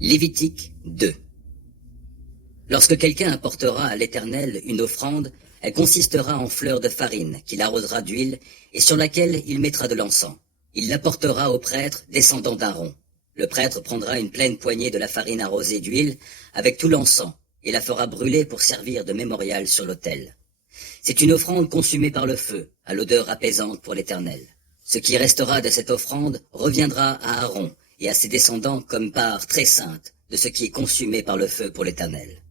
Lévitique 2. Lorsque quelqu'un apportera à l'Éternel une offrande, elle consistera en fleurs de farine qu'il arrosera d'huile et sur laquelle il mettra de l'encens. Il l'apportera au prêtre descendant d'Aaron. Le prêtre prendra une pleine poignée de la farine arrosée d'huile avec tout l'encens et la fera brûler pour servir de mémorial sur l'autel. C'est une offrande consumée par le feu, à l'odeur apaisante pour l'Éternel. Ce qui restera de cette offrande reviendra à Aaron et à ses descendants comme part très sainte de ce qui est consumé par le feu pour l'Éternel.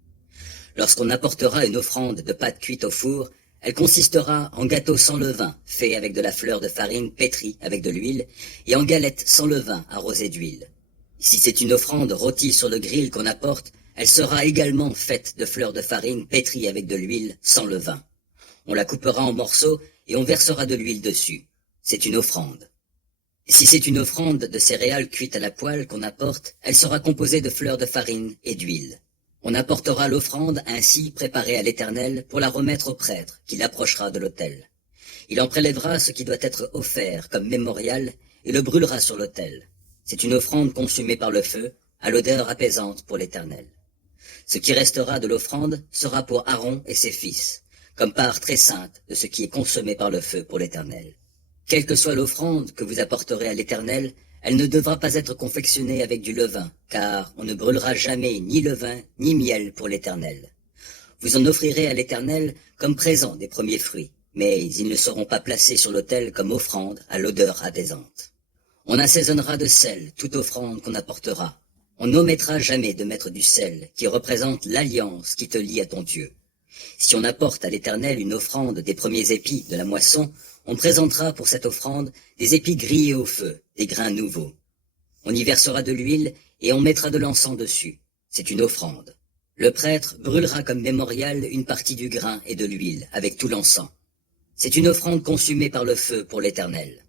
Lorsqu'on apportera une offrande de pâte cuite au four, elle consistera en gâteau sans levain, fait avec de la fleur de farine pétrie avec de l'huile, et en galette sans levain arrosée d'huile. Si c'est une offrande rôtie sur le grill qu'on apporte, elle sera également faite de fleurs de farine pétrie avec de l'huile sans levain. On la coupera en morceaux et on versera de l'huile dessus. C'est une offrande. Si c'est une offrande de céréales cuites à la poêle qu'on apporte, elle sera composée de fleurs de farine et d'huile. On apportera l'offrande ainsi préparée à l'Éternel pour la remettre au prêtre qui l'approchera de l'autel. Il en prélèvera ce qui doit être offert comme mémorial et le brûlera sur l'autel. C'est une offrande consumée par le feu, à l'odeur apaisante pour l'Éternel. Ce qui restera de l'offrande sera pour Aaron et ses fils, comme part très sainte de ce qui est consommé par le feu pour l'Éternel. Quelle que soit l'offrande que vous apporterez à l'Éternel, elle ne devra pas être confectionnée avec du levain, car on ne brûlera jamais ni levain ni miel pour l'Éternel. Vous en offrirez à l'Éternel comme présent des premiers fruits, mais ils ne seront pas placés sur l'autel comme offrande à l'odeur apaisante. On assaisonnera de sel toute offrande qu'on apportera. On n'omettra jamais de mettre du sel, qui représente l'alliance qui te lie à ton Dieu. Si on apporte à l'Éternel une offrande des premiers épis de la moisson, on présentera pour cette offrande des épis grillés au feu, des grains nouveaux. On y versera de l'huile et on mettra de l'encens dessus. C'est une offrande. Le prêtre brûlera comme mémorial une partie du grain et de l'huile avec tout l'encens. C'est une offrande consumée par le feu pour l'Éternel.